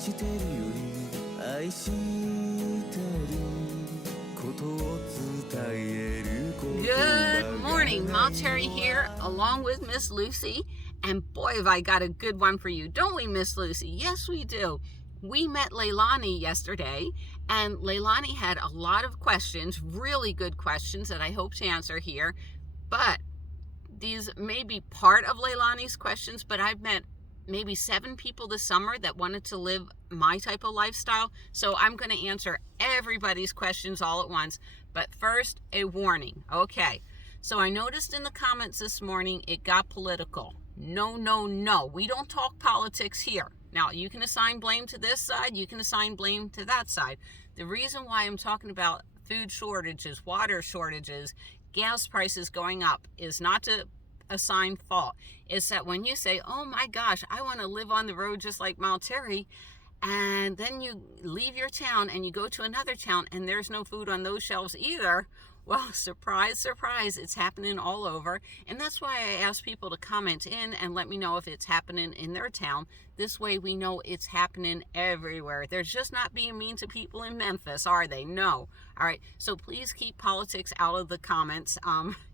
してるより愛してることを伝えることが Good morning, Terry here, along with Miss Lucy. And boy, have I got a good one for you. Don't we, Miss Lucy? Yes, we do. We met Leilani yesterday, and Leilani had a lot of questions, really good questions that I hope to answer here. But these may be part of Leilani's questions, but I've met maybe 7 people this summer that wanted to live my type of lifestyle. So I'm going to answer everybody's questions all at once. But first, a warning. Okay. So I noticed in the comments this morning, it got political. No. We don't talk politics here. Now, you can assign blame to this side. You can assign blame to that side. The reason why I'm talking about food shortages, water shortages, gas prices going up is not to assign fault. Is that when you say, oh my gosh, I want to live on the road just like Terry, and then you leave your town and you go to another town and there's no food on those shelves either. Well, surprise, it's happening all over. And that's why I ask people to comment in and let me know if it's happening in their town. This way we know it's happening everywhere. They're just not being mean to people in Memphis, are they? No. All right. So please keep politics out of the comments.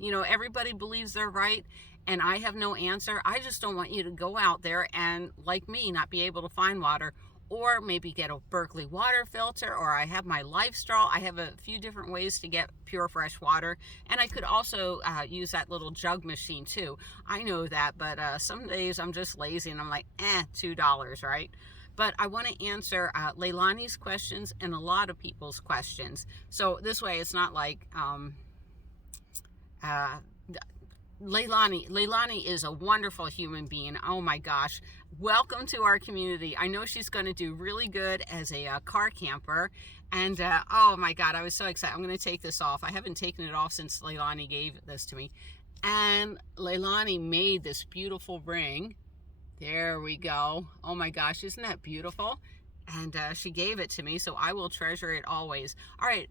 Everybody believes they're right, and I have no answer. I just don't want you to go out there and, like me, not be able to find water, or maybe get a Berkeley water filter, or I have my Life Straw. I have a few different ways to get pure fresh water, and I could also use that little jug machine too. I know that, but some days I'm just lazy and I'm like, $2, right? But I want to answer Leilani's questions and a lot of people's questions. So this way it's not like Leilani is a wonderful human being. Oh my gosh. Welcome to our community. I know she's going to do really good as a car camper. And oh my God, I was so excited. I'm going to take this off. I haven't taken it off since Leilani gave this to me. And Leilani made this beautiful ring. There we go. Oh my gosh, isn't that beautiful? And she gave it to me, so I will treasure it always. All right,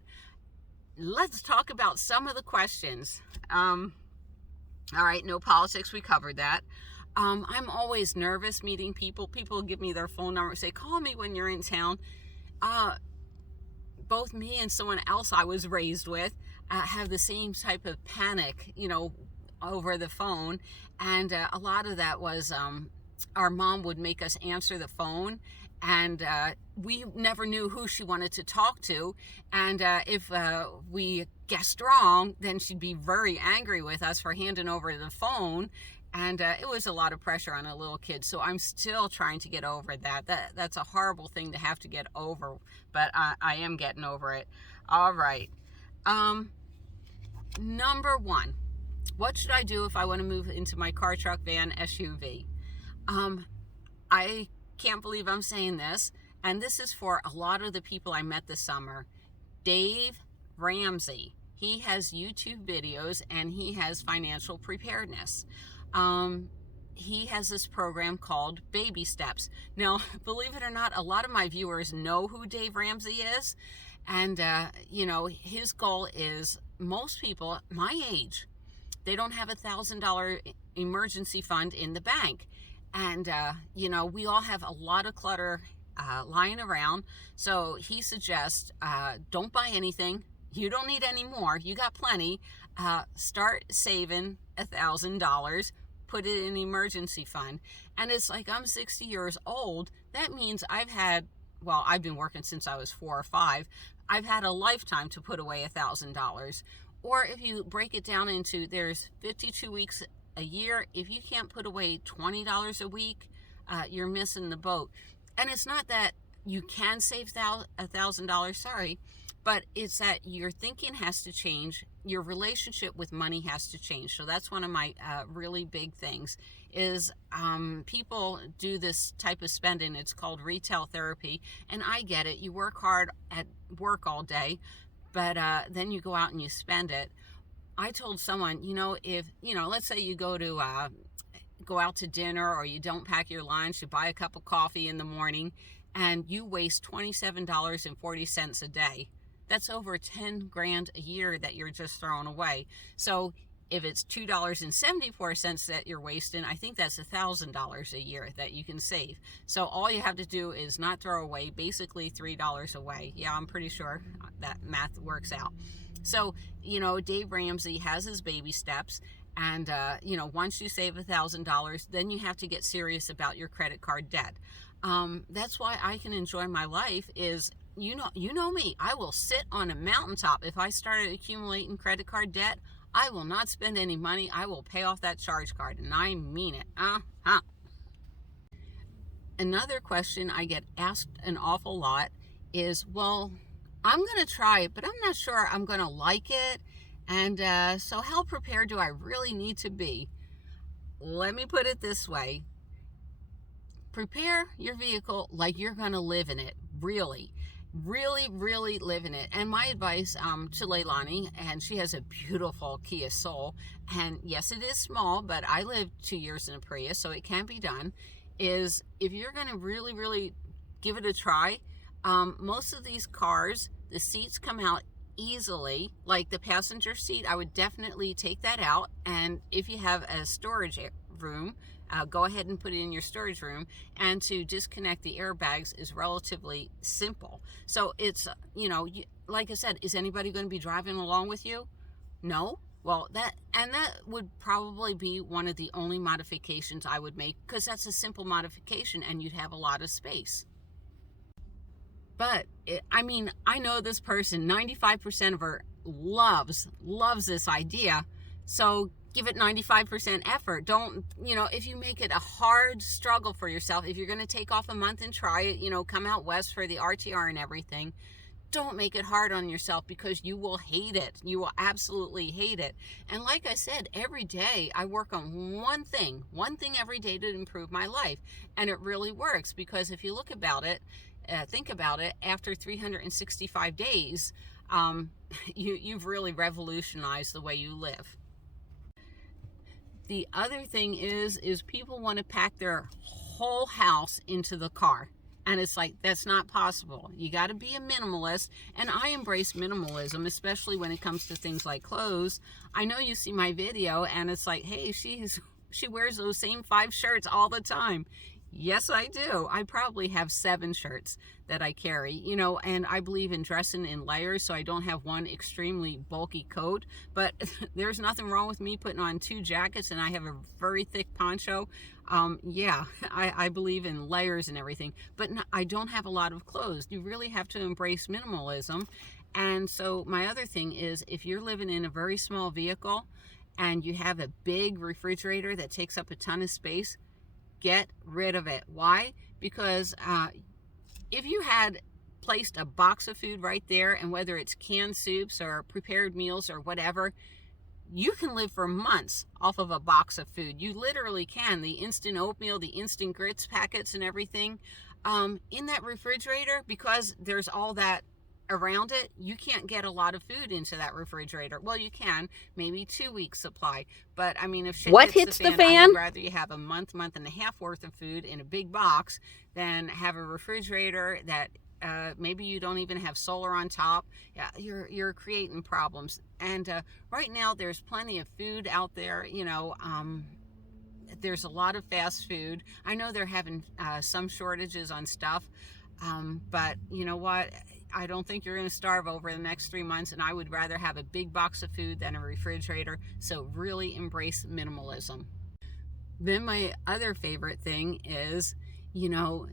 let's talk about some of the questions. All right, no politics, we covered that. I'm always nervous meeting people. People give me their phone number, say, call me when you're in town. Both me and someone else I was raised with have the same type of panic, over the phone. And a lot of that was our mom would make us answer the phone, and we never knew who she wanted to talk to. And if we guessed wrong, then she'd be very angry with us for handing over the phone. And it was a lot of pressure on a little kid. So I'm still trying to get over that. That's a horrible thing to have to get over, but I am getting over it. All right. Number 1, what should I do if I want to move into my car, truck, van, SUV? I can't believe I'm saying this, and this is for a lot of the people I met this summer. Dave Ramsey. He has YouTube videos, and he has financial preparedness. He has this program called Baby Steps. Now, believe it or not, a lot of my viewers know who Dave Ramsey is. And, his goal is, most people my age, they don't have $1,000 emergency fund in the bank. And, we all have a lot of clutter lying around. So he suggests, don't buy anything. You don't need any more. You got plenty. Start saving $1,000. Put it in an emergency fund. And it's like, I'm 60 years old. That means I've been working since I was 4 or 5. I've had a lifetime to put away $1,000. Or if you break it down into, there's 52 weeks a year. If you can't put away $20 a week, you're missing the boat. And it's not that you can save $1,000, but it's that your thinking has to change. Your relationship with money has to change. So that's one of my really big things is people do this type of spending. It's called retail therapy. And I get it. You work hard at work all day, but then you go out and you spend it. I told someone, if, let's say you go out to dinner, or you don't pack your lunch, you buy a cup of coffee in the morning, and you waste $27.40 a day. That's over $10,000 a year that you're just throwing away. So if it's $2.74 that you're wasting, I think that's $1,000 a year that you can save. So all you have to do is not throw away basically $3 away. Yeah, I'm pretty sure that math works out. So, Dave Ramsey has his baby steps. And, once you save $1,000, then you have to get serious about your credit card debt. That's why I can enjoy my life is, you know me, I will sit on a mountaintop. If I started accumulating credit card debt, I will not spend any money. I will pay off that charge card, and I mean it. Another question I get asked an awful lot is, well, I'm going to try it, but I'm not sure I'm going to like it. And so how prepared do I really need to be? Let me put it this way. Prepare your vehicle like you're going to live in it. Really, really, really live in it. And my advice to Leilani, and she has a beautiful Kia Soul, and yes, it is small, but I lived 2 years in a Prius, so it can be done, is if you're going to really, really give it a try, most of these cars, the seats come out easily. Like the passenger seat, I would definitely take that out, and if you have a storage room, go ahead and put it in your storage room. And to disconnect the airbags is relatively simple. So it's, like I said, is anybody going to be driving along with you? No. Well, that would probably be one of the only modifications I would make, because that's a simple modification and you'd have a lot of space. But I know this person, 95% of her loves this idea. So give it 95% effort. Don't, if you make it a hard struggle for yourself, if you're going to take off a month and try it, come out west for the RTR and everything, don't make it hard on yourself, because you will hate it. You will absolutely hate it. And like I said, every day I work on one thing every day to improve my life. And it really works, because if you think about it, after 365 days, you've really revolutionized the way you live. The other thing is people want to pack their whole house into the car. And it's like, that's not possible. You got to be a minimalist. And I embrace minimalism, especially when it comes to things like clothes. I know you see my video and it's like, hey, she wears those same 5 shirts all the time. Yes, I do. I probably have 7 shirts that I carry, and I believe in dressing in layers, so I don't have one extremely bulky coat. But there's nothing wrong with me putting on 2 jackets and I have a very thick poncho. I believe in layers and everything, but I don't have a lot of clothes. You really have to embrace minimalism. And so my other thing is, if you're living in a very small vehicle and you have a big refrigerator that takes up a ton of space, get rid of it. Why? Because if you had placed a box of food right there, and whether it's canned soups or prepared meals or whatever, you can live for months off of a box of food. You literally can. The instant oatmeal, the instant grits packets and everything in that refrigerator, because there's all that around it, you can't get a lot of food into that refrigerator. Well, you can, maybe 2 weeks supply. But if shit hits the fan, I would rather you have a month and a half worth of food in a big box than have a refrigerator that maybe you don't even have solar on top. Yeah, you're creating problems. And right now there's plenty of food out there. There's a lot of fast food. I know they're having some shortages on stuff, but you know what? I don't think you're going to starve over the next 3 months, and I would rather have a big box of food than a refrigerator. So really embrace minimalism. Then my other favorite thing is,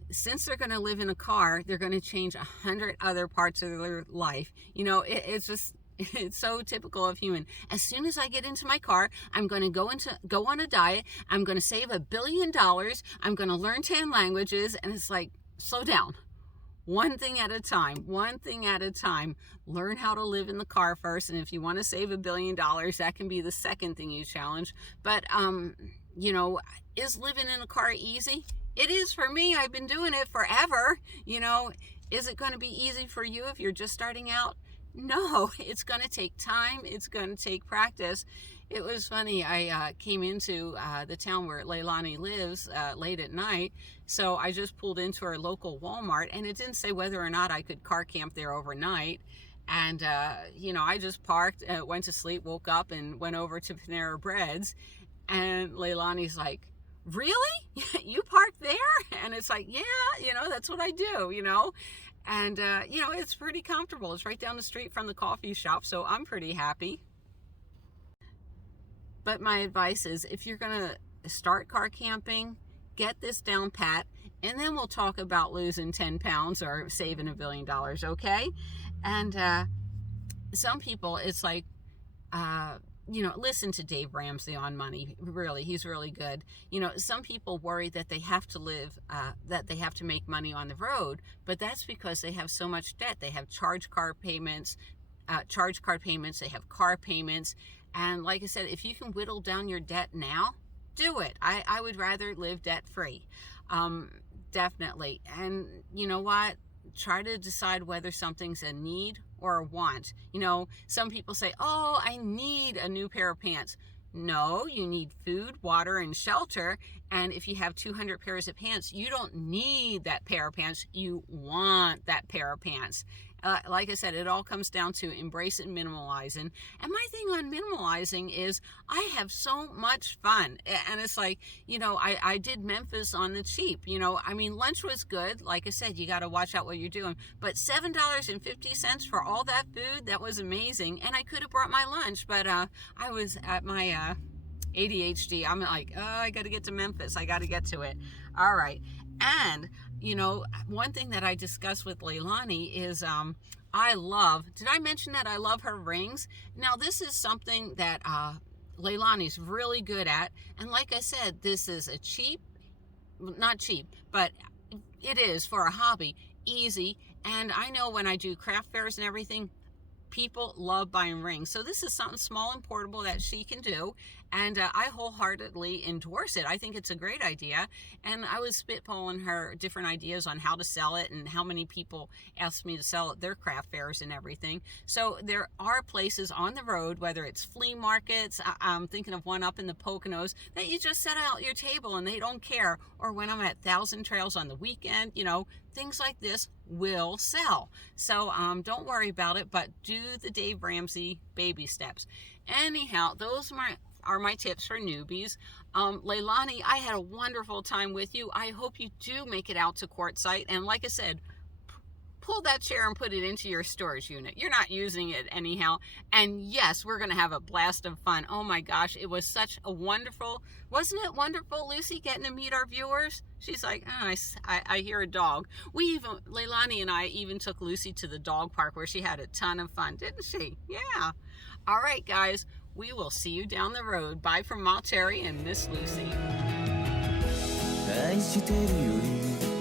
since they're going to live in a car, they're going to change 100 other parts of their life. It's so typical of human. As soon as I get into my car, I'm going to go on a diet. I'm going to save $1 billion. I'm going to learn 10 languages. And it's like, slow down. One thing at a time. Learn how to live in the car first. And if you want to save $1 billion, that can be the second thing you challenge. But, is living in a car easy? It is for me. I've been doing it forever. Is it going to be easy for you if you're just starting out? No, it's going to take time. It's going to take practice. It was funny. I came into the town where Leilani lives late at night. So I just pulled into our local Walmart, and it didn't say whether or not I could car camp there overnight. And, I just parked, went to sleep, woke up, and went over to Panera Breads. And Leilani's like, really? You parked there? And it's like, yeah, that's what I do, And, it's pretty comfortable. It's right down the street from the coffee shop, so I'm pretty happy. But my advice is, if you're going to start car camping, get this down pat, and then we'll talk about losing 10 pounds or saving $1 billion, okay? And some people, it's like, listen to Dave Ramsey on money. Really, he's really good. Some people worry that they have to that they have to make money on the road, but that's because they have so much debt. They have charge card payments, they have car payments. And like I said, if you can whittle down your debt now, do it. I would rather live debt-free. Definitely. And you know what? Try to decide whether something's a need or a want. Some people say, oh, I need a new pair of pants. No, you need food, water, and shelter. And if you have 200 pairs of pants, you don't need that pair of pants. You want that pair of pants. Like I said, it all comes down to embracing minimalizing. And my thing on minimalizing is I have so much fun. And it's like, I did Memphis on the cheap. Lunch was good. Like I said, you got to watch out what you're doing. But $7.50 for all that food, that was amazing. And I could have brought my lunch, but I was at my ADHD. I'm like, oh, I got to get to Memphis. I got to get to it. All right. And one thing that I discussed with Leilani is did I mention that I love her rings? Now, this is something that Leilani's really good at. And like I said, this is not cheap, but it is for a hobby, easy. And I know when I do craft fairs and everything, people love buying rings. So this is something small and portable that she can do. And I wholeheartedly endorse it. I think it's a great idea. And I was spitballing her different ideas on how to sell it and how many people asked me to sell at their craft fairs and everything. So there are places on the road, whether it's flea markets, I'm thinking of one up in the Poconos, that you just set out your table and they don't care. Or when I'm at Thousand Trails on the weekend, things like this will sell. So don't worry about it, but do the Dave Ramsey baby steps. Anyhow, those are my tips for newbies. Leilani, I had a wonderful time with you. I hope you do make it out to Quartzsite. And like I said, pull that chair and put it into your storage unit. You're not using it anyhow. And yes, we're going to have a blast of fun. Oh my gosh, it was such a wasn't it wonderful, Lucy, getting to meet our viewers? She's like, oh, I hear a dog. Leilani and I even took Lucy to the dog park where she had a ton of fun, didn't she? Yeah. All right, guys. We will see you down the road. Bye from Mount Terry and Miss Lucy. 愛してるよ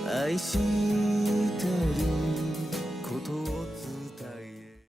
り愛し